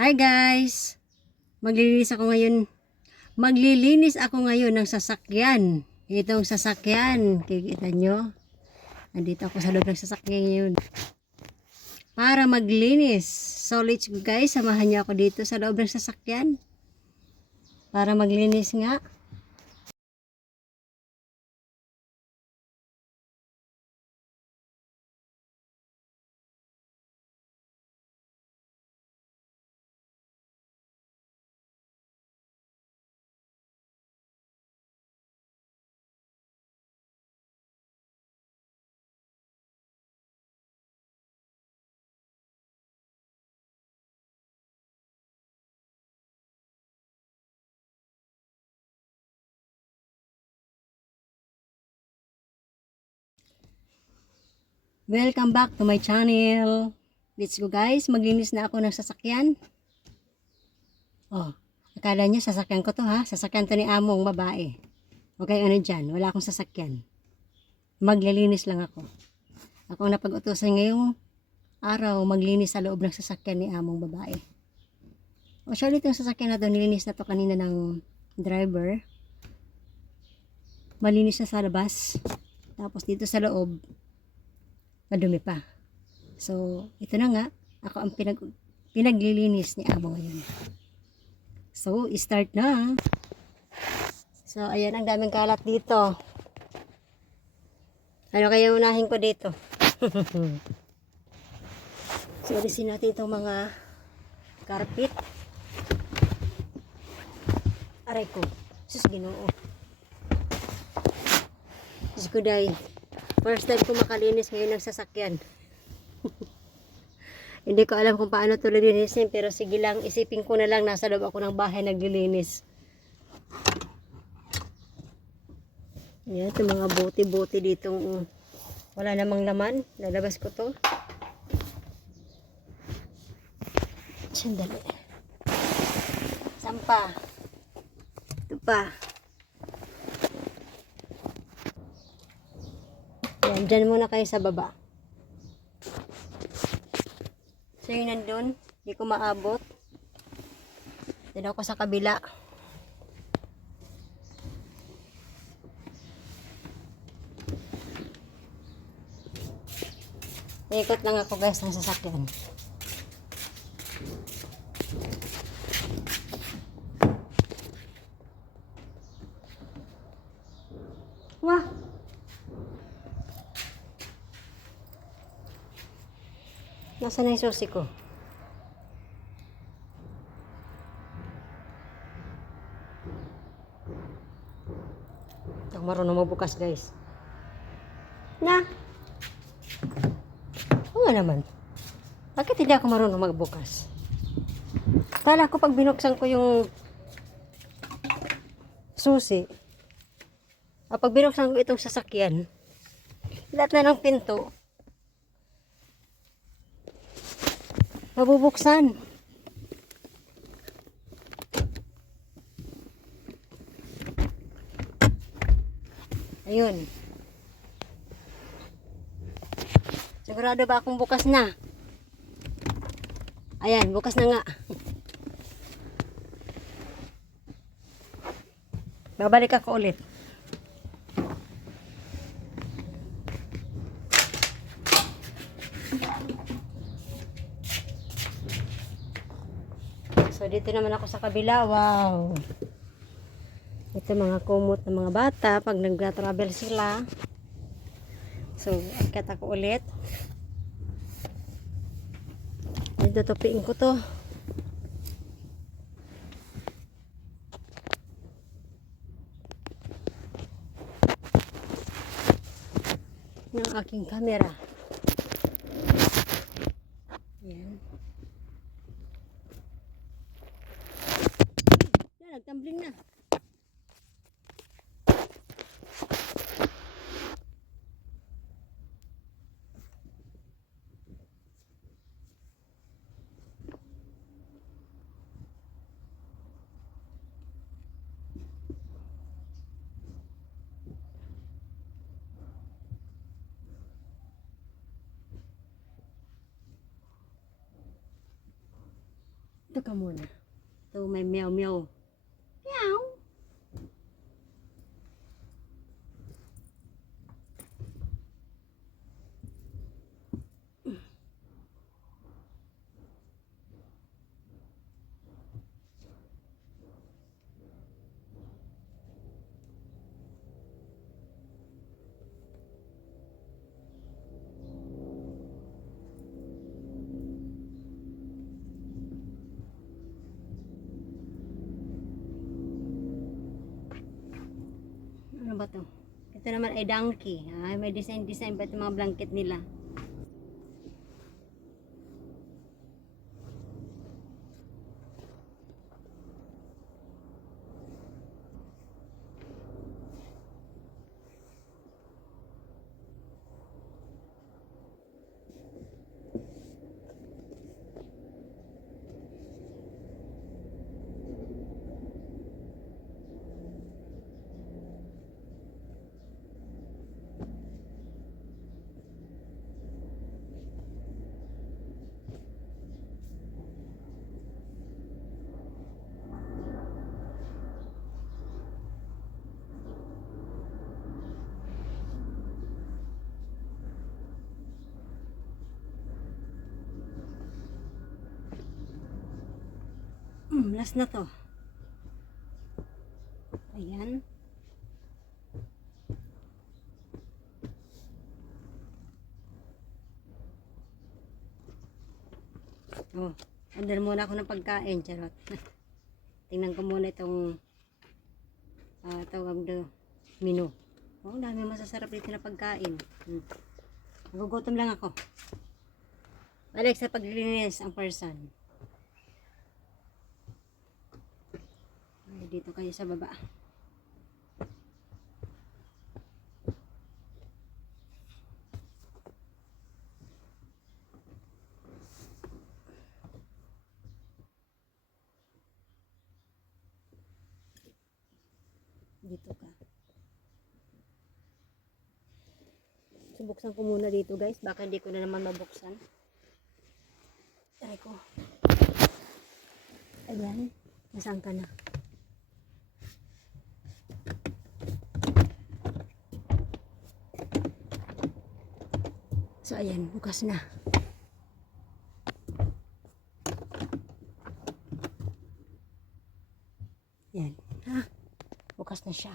Hi guys! Maglilinis ako ngayon. Maglilinis ako ngayon ng sasakyan. Itong sasakyan, kikita nyo? Nandito ako sa loob ng sasakyan ngayon. Para maglinis. So let's go guys, samahan nyo ako dito sa loob ng sasakyan. Para maglinis nga. Welcome back to my channel. Let's go guys, maglinis na ako ng sasakyan. Oh, akala nyo sasakyan ko to ha? Sasakyan to ni among babae. Okay, ano dyan? Wala akong sasakyan. Maglilinis lang ako. Ako ang napag-utusan ngayong araw maglinis sa loob ng sasakyan ni among babae. O siya ulit yung sasakyan na to, nilinis na to kanina ng driver. Malinis na sa labas. Tapos dito sa loob, madumi pa. So, ito na nga. Ako ang pinaglilinis ni amo ngayon. So, start na. So, ayan, ang daming kalat dito. Ano kaya unahin ko dito? So, alisin natin itong mga carpet. Aray ko. Sus, Ginoo. Sus ko day. First time ko makalinis ngayon ng sasakyan. Hindi ko alam kung paano ito lilinisin, pero sige lang, isipin ko na lang nasa loob ako ng bahay naglilinis. Yan, ito mga bote-bote dito. Wala namang laman. Lalabas ko to. Sandali. Sampa. Ito pa. Yan, dyan muna kayo sa baba. So yun nandun. Hindi ko maabot. Dito ako sa kabila. Ikot lang ako guys ng sasakyan. Wah! Nasaan na yung susi ko? Hindi ako marunong magbukas guys. Na! Oo nga naman. Bakit hindi ako marunong magbukas? Kala ko pag binuksan ko yung susi, pag binuksan ko itong sasakyan, lahat na ng pinto, mabubuksan. Ayun. Sigurado ba akong bukas na? Ayan, bukas na nga. Babalik ako ulit. So, dito naman ako sa kabila. Wow! Ito mga kumot ng mga bata pag nag-travel sila. So, akat ako ulit. Tutupiin ko to. Ng aking camera. Yan. Yan, nagtumbling na. Ito Dito ka muna. Ito may meow meow. Meow. Ano ba to? Ito naman ay donkey. Ay, may design ba itong mga blanket nila? Last na to. Ayan. Oh, order muna ako ng pagkain, charot. Tingnan ko muna itong tawag do menu. Oh, dami masasarap dito na pagkain. Nagugutom lang ako. Balik sa paglilinis ang person. Ay, dito kayo sa baba. Dito ka. Subuksan ko muna dito guys. Baka hindi ko na naman mabuksan. Try ko. Ayan. Nasaan ka na? So ayan. Bukas na. Ayan. Ha? Bukas na siya.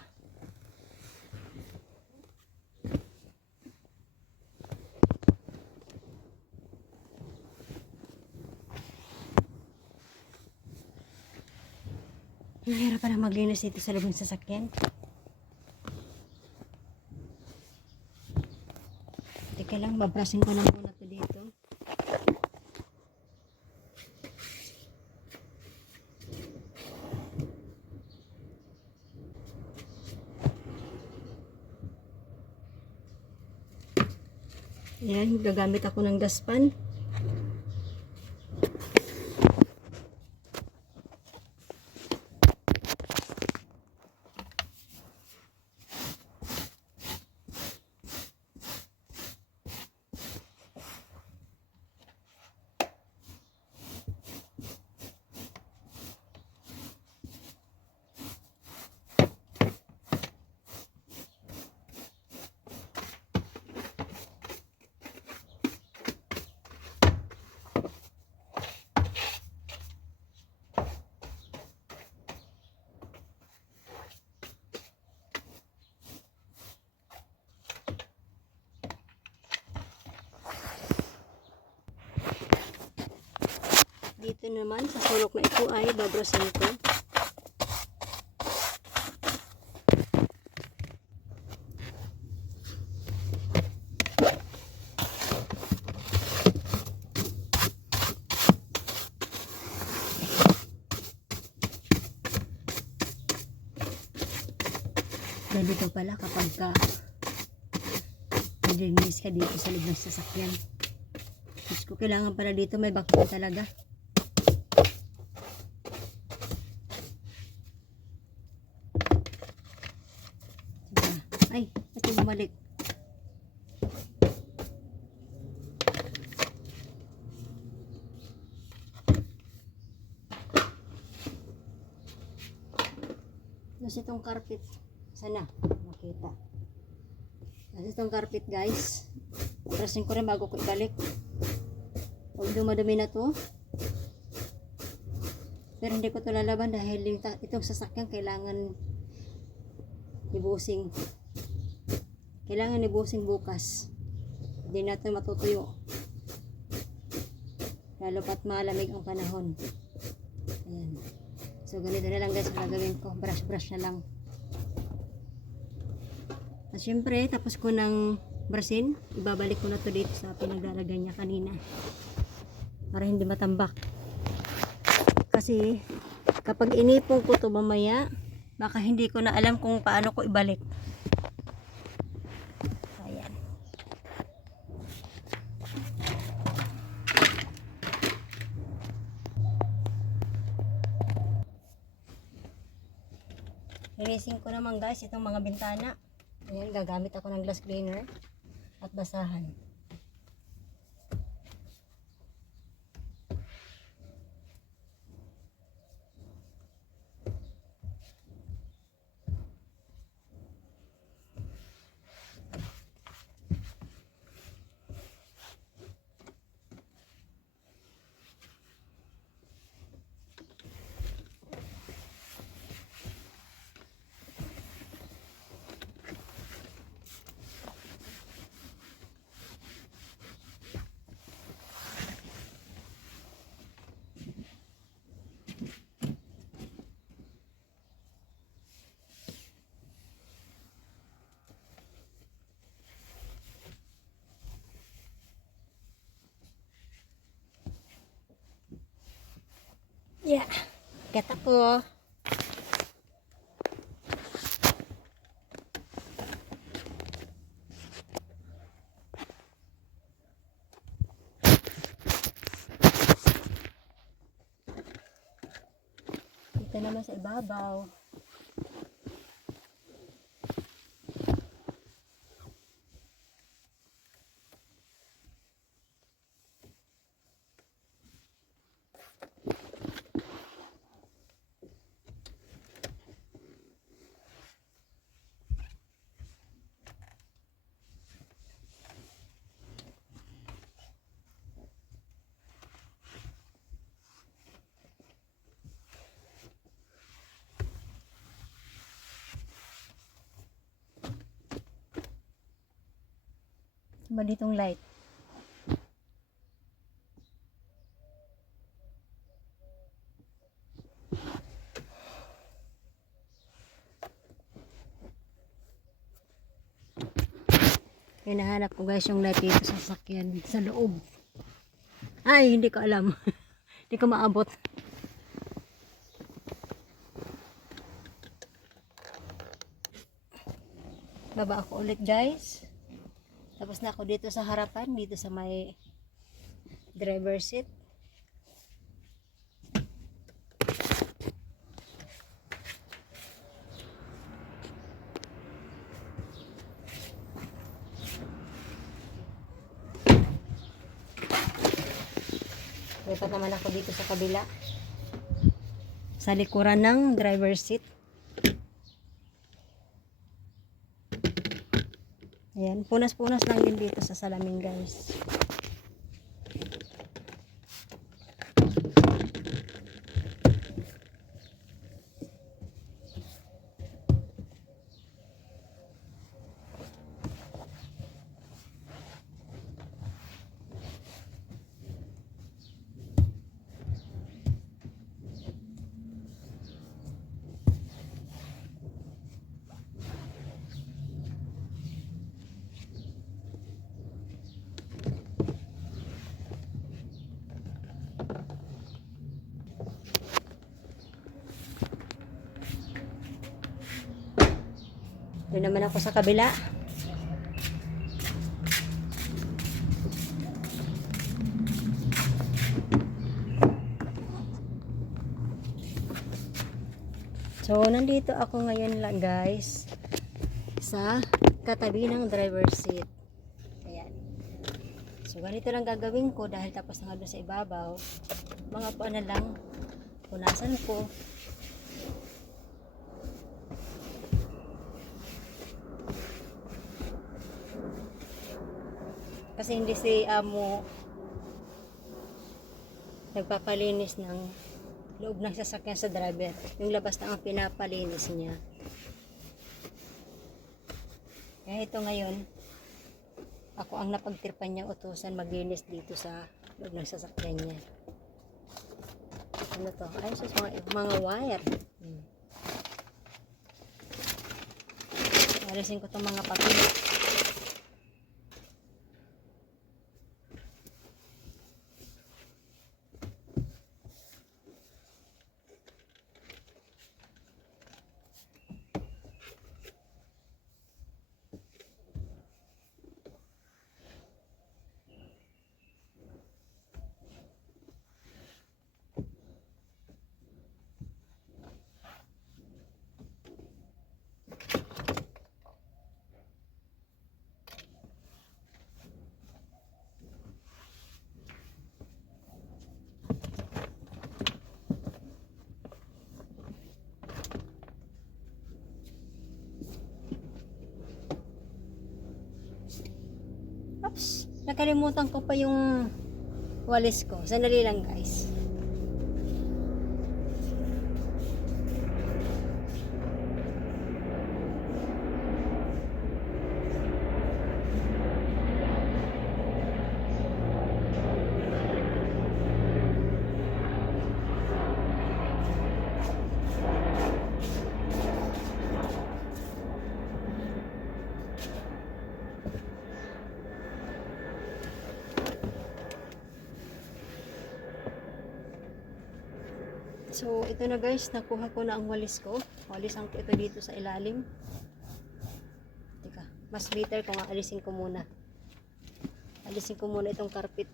Mahirap pa lang maglinis dito sa loob ng sasakyan. Teka lang, babrasin ko lang muna to dito. Ayan, gagamit ako ng dustpan. Dito naman sa sulok na ito ay babrasin ko. Dito pala kapag naglinis ka dito sa loob ng sasakyan. Diyos ko, kailangan pala dito may vacuum talaga. Ay, ito bumalik. Tapos itong carpet. Sana makita. Tapos itong carpet guys. Prasin ko rin bago ko ibalik. Although madumi na to. Pero hindi ko to lalaban dahil itong sasakyan kailangan ibusing. Kailangan ibusing bukas. Hindi natin matutuyo. Lalo pat malamig ang panahon. Ayan. So ganito na lang guys ang gagawin ko. Brush na lang. At syempre, tapos ko ng brasin, ibabalik ko na to dito sa pinaglalagay niya kanina. Para hindi matambak. Kasi, kapag inipon ko to mamaya, baka hindi ko na alam kung paano ko ibalik. Ayan. Linisin ko naman guys itong mga bintana. Ayan, gagamit ako ng glass cleaner at basahan. Yeah, kata ko. Dito naman sa ibabaw. Ba ditong light? Hinahanap ko guys yung light dito sa sasakyan sa loob. Ay, hindi ko alam. Hindi ko maabot. Baba ako ulit guys. Tapos na ako dito sa harapan, dito sa may driver seat. Lipat naman ako dito sa kabila. Sa likuran ng driver seat. Ayan, punas-punas lang din dito sa salamin guys. Doon naman ako sa kabila. So, nandito ako ngayon lang guys sa katabi ng driver seat. Ayan. So, ganito lang gagawin ko dahil tapos na nga doon sa ibabaw. Mga puan na lang, punasan ko. Kasi hindi si amo nagpapalinis ng loob ng sasakyan sa driver. Yung labas na ang pinapalinis niya. Kaya ito ngayon, ako ang napagtirpan niya utusan maglinis dito sa loob ng sasakyan niya. Ano to? Ay, sus, mga wire. Alisin ko itong mga papel. Oops, nakalimutan ko pa yung walis ko. Sandali lang guys. So, ito na guys, nakuha ko na ang walis ko. Walisan ko ito dito sa ilalim. Teka, mas better kung alisin ko muna. Alisin ko muna itong carpet.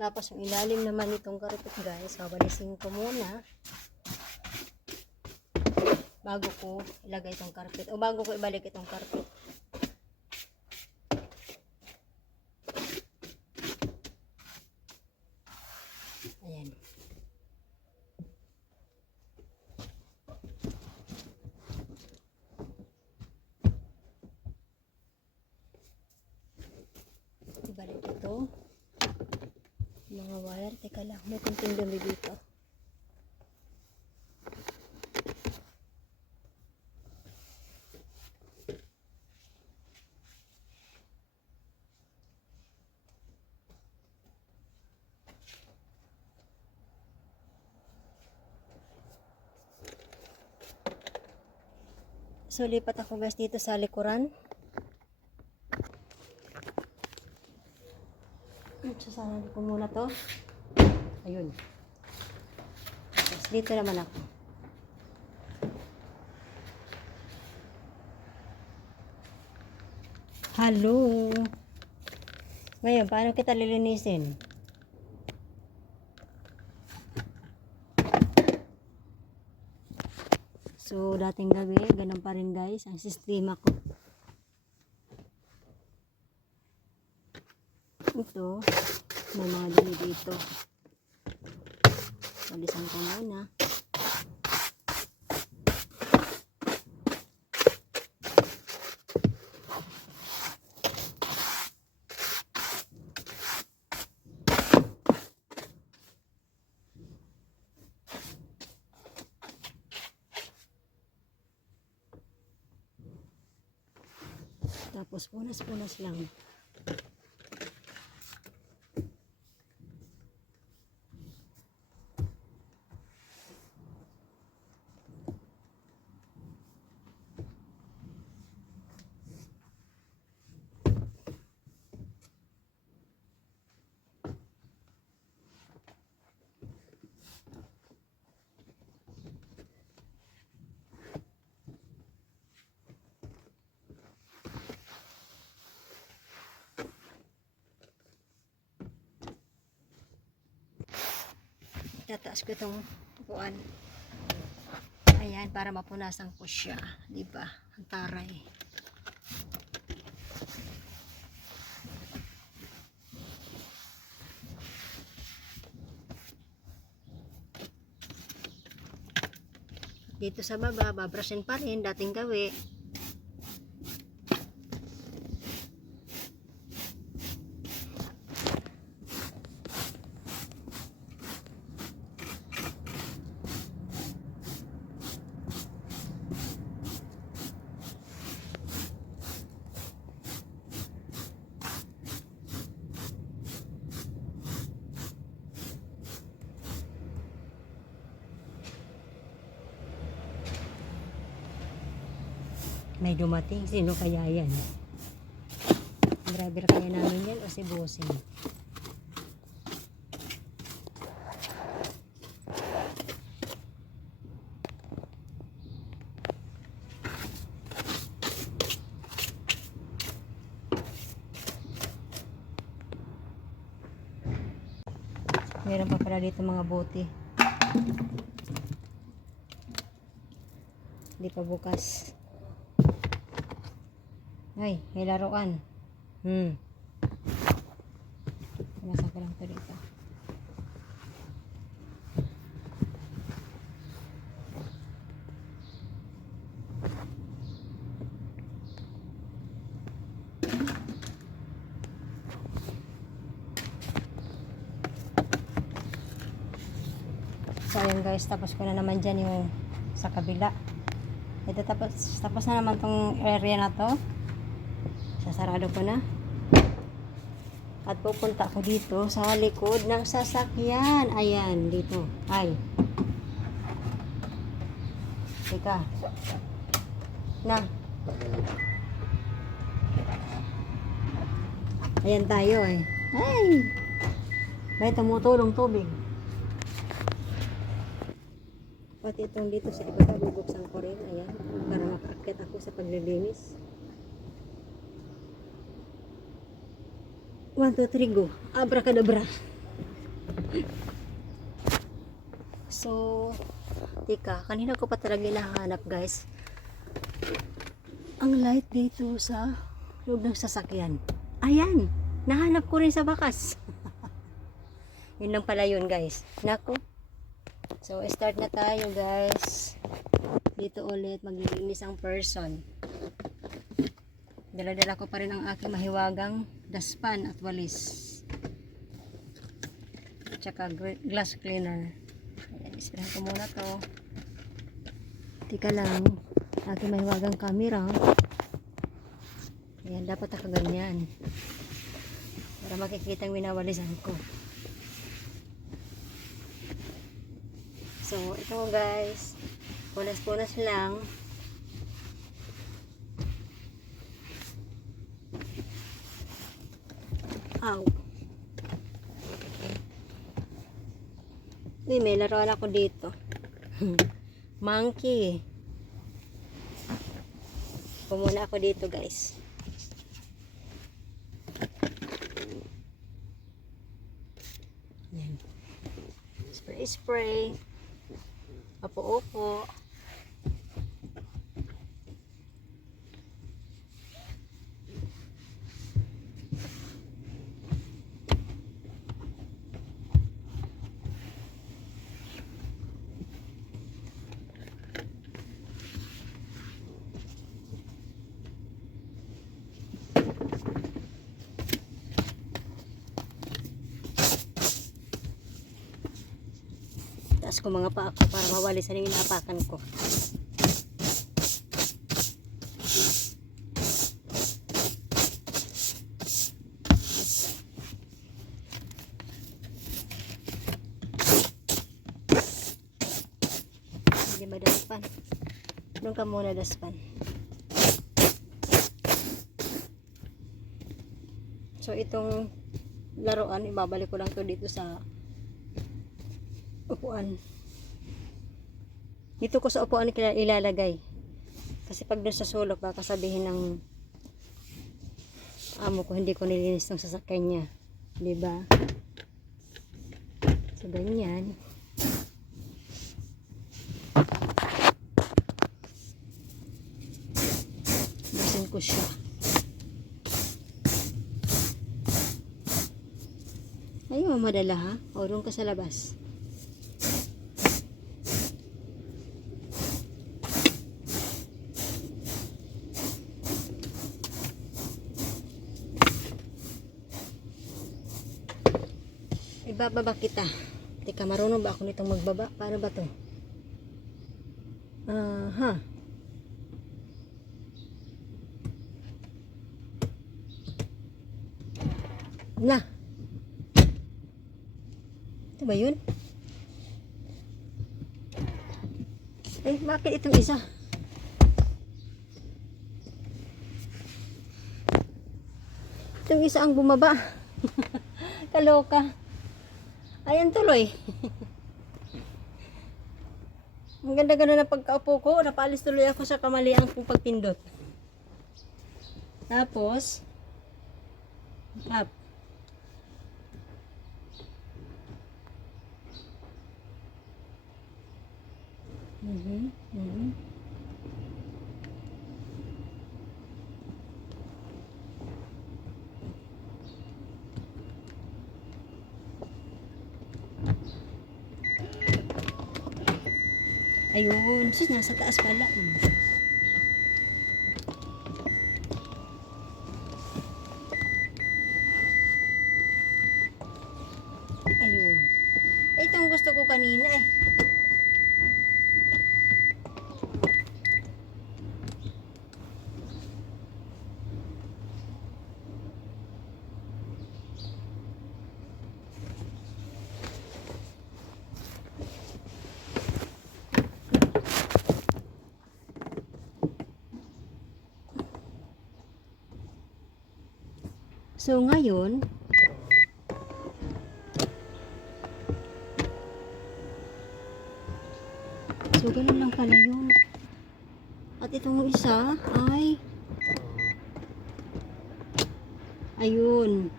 Tapos yung ilalim naman nitong carpet guys, wawalisin ko muna bago ko ilagay itong carpet o bago ko ibalik itong carpet. Ayan. Ibalik ito. Mga wire, teka lang, may kunting dumi dito. So, lipat ako guys dito sa likuran. Sasaran ko muna to. Ayun. Tapos dito naman ako. Hello. Ngayon, paano kita lilinisin? So, dating gabi, ganun pa rin guys, ang sistema ko. Ito, may mga dumi dito. Walisan ko muna. Tapos punas-punas lang. Itataas ko itong upuan. Ayan, para mapunasan ko siya. Diba? Ang taray. Dito sa baba, babrushin pa rin, dating gawi. May dumating. Sino kaya yan? Driver kaya namin yan o si Bossing? Meron pa pala dito mga bote. Hindi pa bukas. Ay, may laruan. Nasa ko lang ito dito. So, ayan guys, tapos ko na naman dyan yung sa kabila. Ito tapos na naman tong area na to. Sasarado ko na. At pupunta ako dito sa likod ng sasakyan. Ayan, dito. Ay. Teka. Na. Ayan tayo eh. Ay! May tumutulong tubig. Pati itong dito sa iba, bubuksan ko rin. Ayan. Para makaakit ako sa paglilinis. 1, 2, 3, go. Abracadabra. So, tika, kanina ko pa talaga hinahanap guys. Ang light dito sa loob ng sasakyan. Ayan, nahanap ko rin sa bakas. Yun lang pala yun guys. Nako. So, start na tayo guys. Dito ulit, maglilinis ang person. Dala-dala ko pa rin ang aking mahiwagang daspan at walis. Tsaka glass cleaner. Ayan, isprayan ko muna to. Tika lang, aking mahiwagang camera. Ayan, dapat nakaganyan. Para makikita ang winawalisan ko. So, ito guys. Punas-punas lang. Ow. May laruan ako dito. Monkey. Pumuna ako dito guys. Yan. Spray. Opo-opo. Taas ko mga paa ko para mawalisan yung inaapakan ko. Hindi madaspan. Doon ka muna daspan. So itong laruan, ibabalik ko lang to dito sa upuan. Dito ko sa upuan ilalagay. Kasi pag doon sa sulok, baka sabihin ng amo ko, hindi ko nilinis ng sasakyan niya. Diba? So, ganyan. ko siya. Ayaw madala ha? O doon ka sa labas. Ibababa kita. Teka, marunong ba ako nitong magbaba? Paano ba to? Aha. Na. Ito ba yun? Eh, bakit itong isa? Itong isa ang bumaba. Kaloka. Ayan tuloy. Ang ganda-ganda na pagkaupo ko. Napalis tuloy ako sa kamaliang kong pagpindot. Tapos, up. Ayun, sis, nasa taas pala. Ayun. Ito ang gusto ko kanina eh. So ngayon, so ganun lang pala yun. At itong isa ay ayun.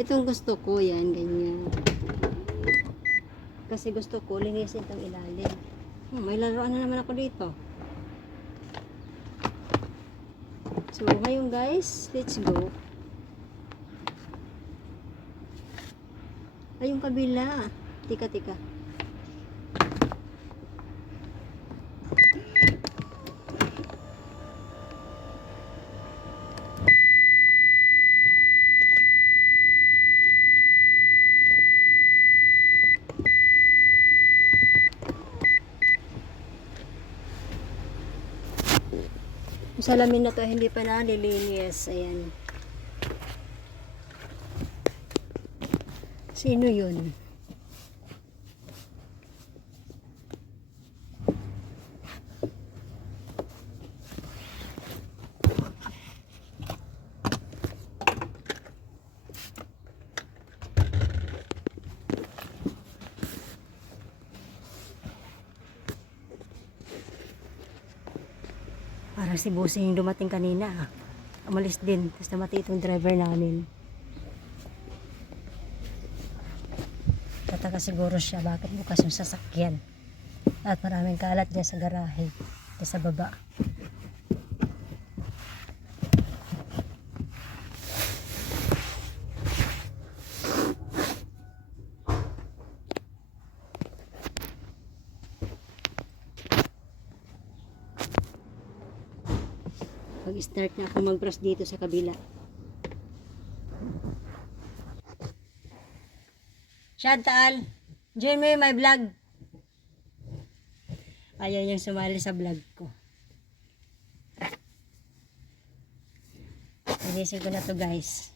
Itong gusto ko yan, ganyan. Kasi gusto ko linisin itong ilalim. May laruan na naman ako dito. So ngayon guys, let's go. Ay, yung kabila. Tika. Yung salamin na to hindi pa nalilinis. Ayan. Sino yun? Parang si Busing yung dumating kanina. Umalis din. Tapos namatay itong driver namin. Tataka siguro siya bakit bukas yung sasakyan. At maraming kalat dyan sa garahe. Dyan sa baba. Pag-start na ako mag-brush dito sa kabila. Chantal, join mo yung my vlog. Ayaw yung sumali sa vlog ko. Linisin ko na to guys.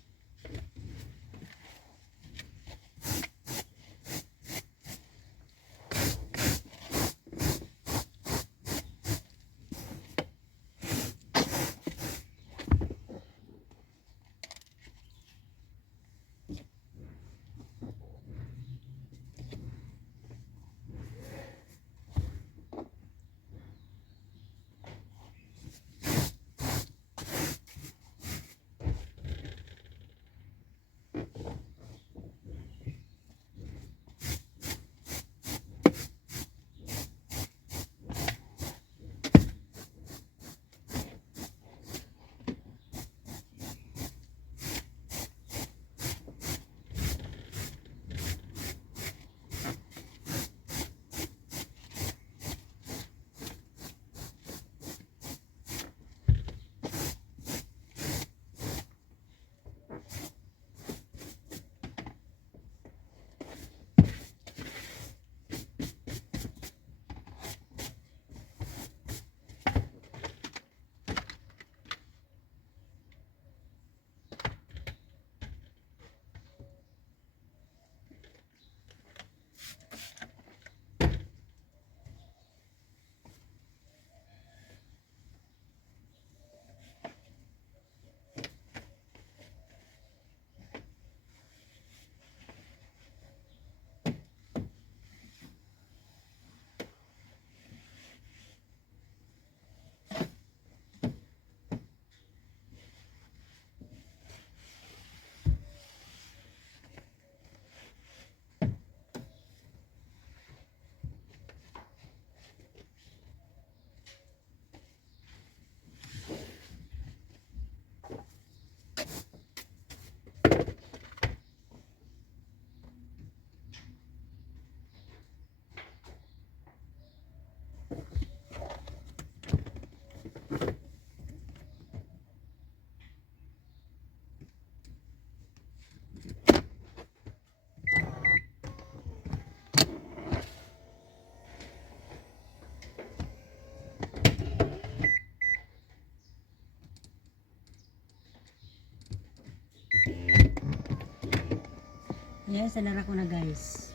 Yes, salara ko na guys.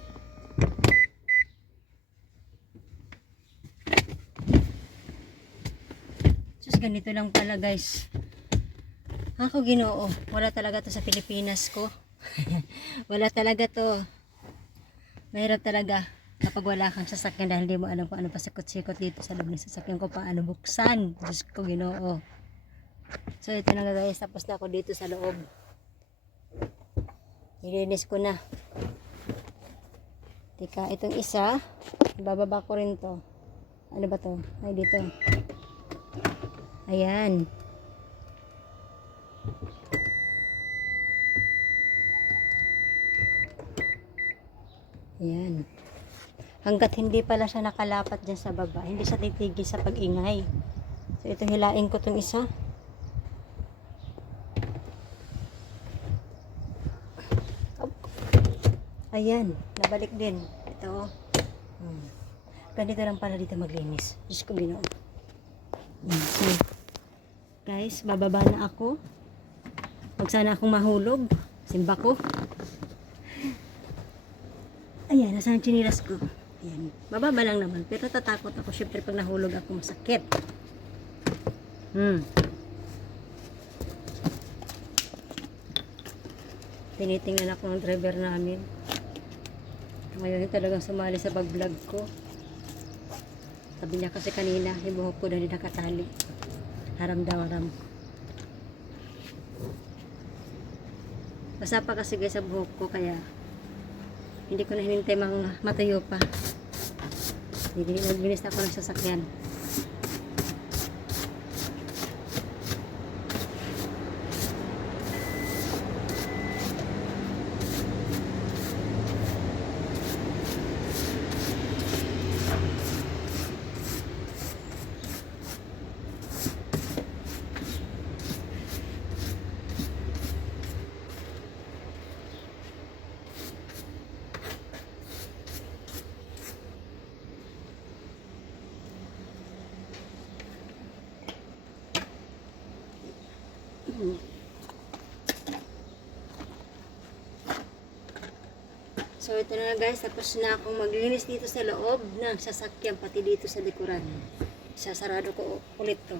Sus, ganito lang pala guys. Ako Ginoo, wala talaga to sa Pilipinas ko. Wala talaga to. Mahirap talaga kapag wala kang sasakyan dahil di mo alam kung ano pa sikot-sikot dito sa loob ng sasakyan ko, paano buksan. Diyos ko Ginoo. So ito na guys, tapos na ako dito sa loob. Nilinis ko na. Tika, itong isa, bababa ko rin to. Ano ba to? Ay, dito. Ayan. Ayan. Hanggat hindi pala siya nakalapat dyan sa baba, hindi siya titigil sa pag-ingay. So, ito hilain ko itong isa. Ayan, nabalik din. Ito. Ganito lang pala dito maglinis. Diyos ko Ginoo. So, guys, bababa na ako. Huwag sana akong mahulog. Simba ko. Ayan, nasa ang chinilas ko. Ayan, bababa lang naman. Pero tatakot ako. Siyempre, pag nahulog ako, masakit. Tinitingnan ako ng driver namin. Ngayon talagang sumali sa pag-vlog ko. Sabi niya kasi kanina, yung buhok ko na rin nakatali. Haram daw, haram. Basa pa kasi guys sa buhok ko, kaya hindi ko na hinintay matuyo pa. Naglinis ako ng sasakyan. So ito na guys, tapos na akong maglinis dito sa loob ng sasakyan, pati dito sa likuran. Sasarado ko ulit to.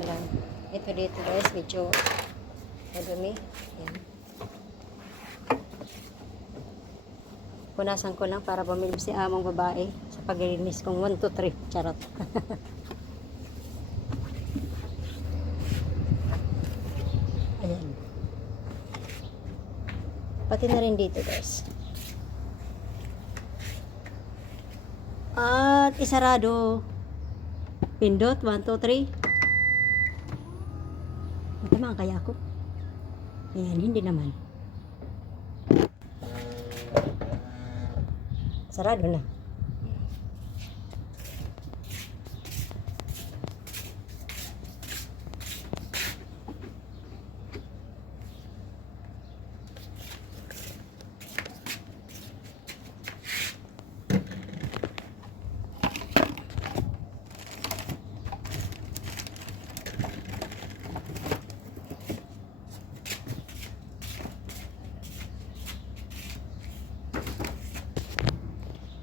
Ayan. Ito dito guys, medyo madumi. Ayan. Punasan ko lang para bumilib si among babae sa paglilinis kong 1, 2, 3. Charot. Ayan. Pati na rin dito guys. At isarado. Pindot, 1, 2, 3. Matama kaya ako? Ayan, hindi naman. Sarado na.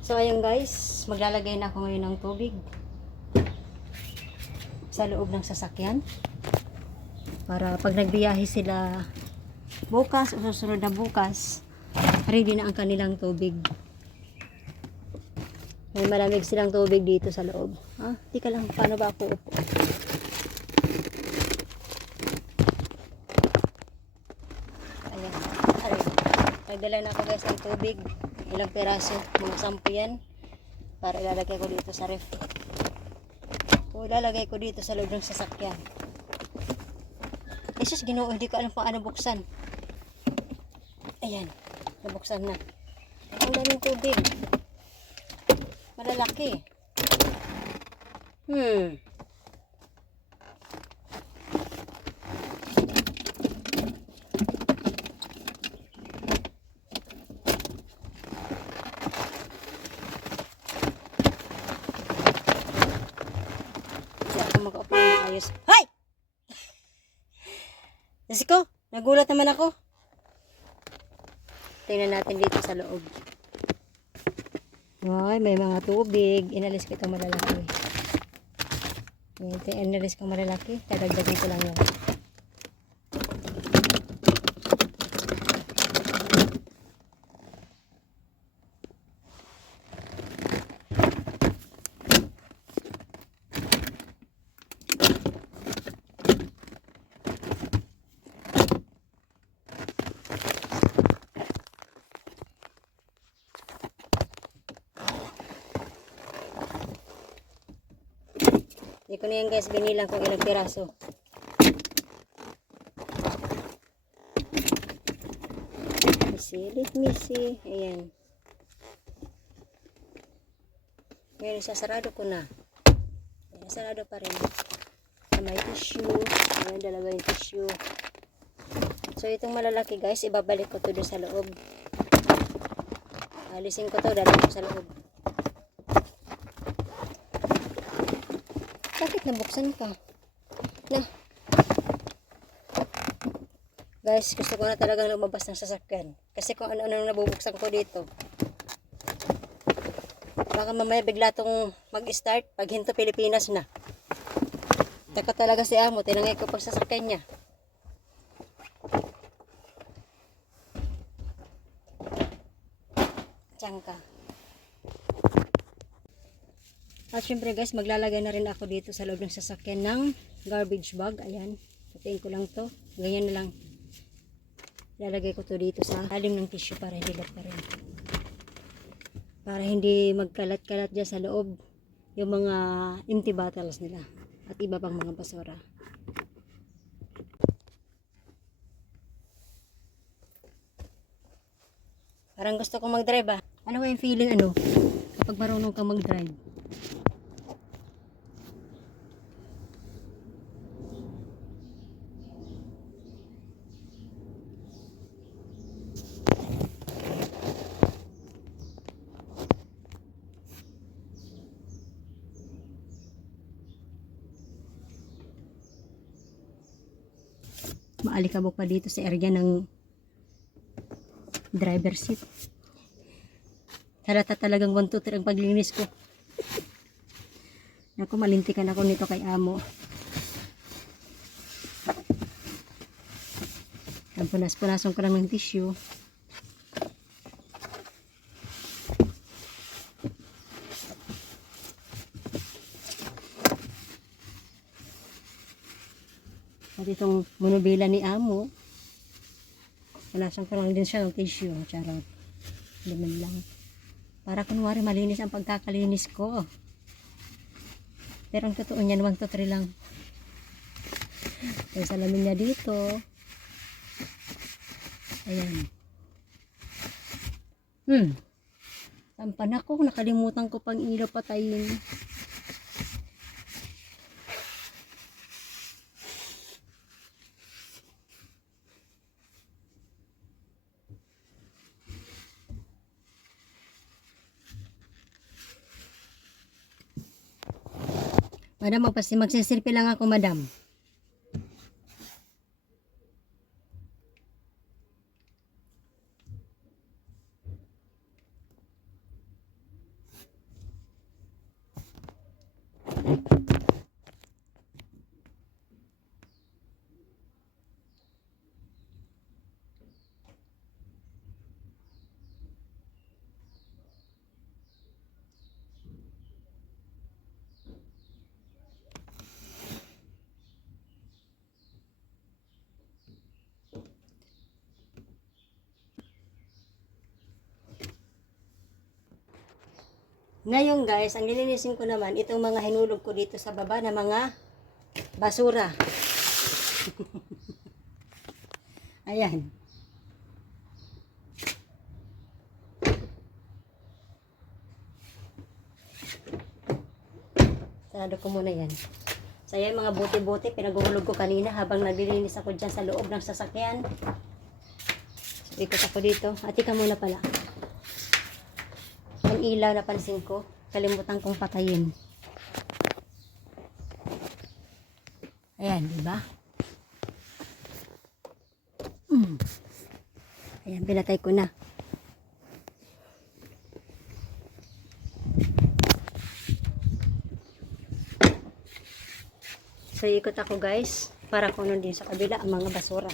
So ayun guys, maglalagay na ako ngayon ng tubig sa loob ng sasakyan para pag nagbiyahe sila bukas o susunod na bukas, ready na ang kanilang tubig. May malamig silang tubig dito sa loob. Di ka lang, paano ba ako upo? Ayan, nagdala na ako guys ng tubig. Ilang peraso, mga 10 yan, para ilalagay ko dito sa ref o ilalagay ko dito sa loob ng sasakyan. Jesus Ginoo, hindi ko alam kung ano buksan. Ayan, nabuksan na. Ang daming tubig, malalaki. Diyos ko, nagulat naman ako. Tingnan natin dito sa loob. Ay, may mga tubig. Inalis ko itong malalaki. Ito, inalis ko malalaki. Kadagdagan ko lang yun. Hindi ko na yan guys, binilang kung ilang piraso. Let me see. Ayan. Ngayon, sasarado ko na. Ayan, sarado pa rin. May tissue. Ayan, dalawa yung tissue. So, itong malalaki guys, ibabalik ko to doon sa loob. Alisin ko to, dalhin ko sa loob. Bakit nabuksan ka? Na. Guys, gusto ko na talagang lumabas ng sasakyan. Kasi kung ano-ano nabubuksan ko dito. Baka mamaya bigla tong mag-start. Pag hinto Pilipinas na. Taka talaga si amo. Tinangay ko pag sasakyan niya. Tiyangka. At syempre guys, maglalagay na rin ako dito sa loob ng sasakyan ng garbage bag. Ayan. Putiin ko lang to. Ganyan na lang. Lalagay ko to dito sa alim ng tissue para hindi pa rin. Para hindi magkalat-kalat dyan sa loob yung mga empty bottles nila at iba pang mga basura. Parang gusto kong mag-drive ah. Ano yung feeling kapag marunong kang mag-drive? Maalikabok pa dito sa area ng driver seat. Halata talagang 1, 2, 3 ang paglinis ko. Naku, malintikan ako nito kay amo. Ang punas-punason ko lang ng tissue. At itong monobila ni amo, punasan ko lang din siya ng tissue. Charot. Laman lang. Para kunwari malinis ang pagkakalinis ko. Pero ang totoo niyan, 1, 2, 3 lang. Yung salamin niya dito. Ayan. Tampan ako. Nakalimutan ko pang ilaw patayin. Madam, magsisilpi lang ako, madam. Ngayon guys, ang nilinisin ko naman, itong mga hinulog ko dito sa baba na mga basura. Ayan. Sarado ko muna yan. So yan mga buti-buti, pinaguhulog ko kanina habang naglilinis ako dyan sa loob ng sasakyan. So, ikot ako dito. Ati ka muna pala. Ang ilaw napansin ko, kalimutan kong patayin. Ayan, di ba? Ayan, pinatay ko na. So, ikot ako guys, para kunin din sa kabila ang mga basura.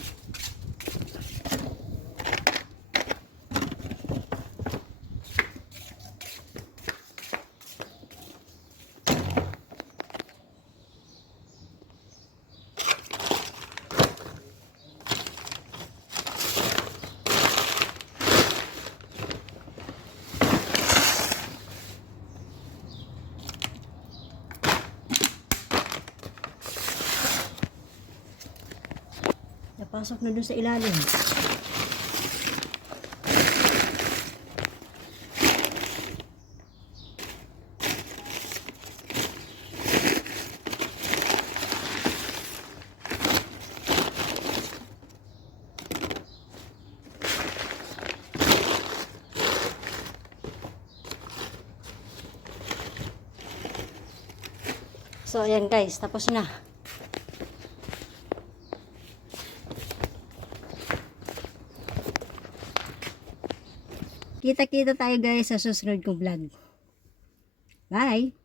Napasok na dun sa ilalim. So, ayan guys, tapos na. Kita-kita tayo guys sa susunod kong vlog. Bye!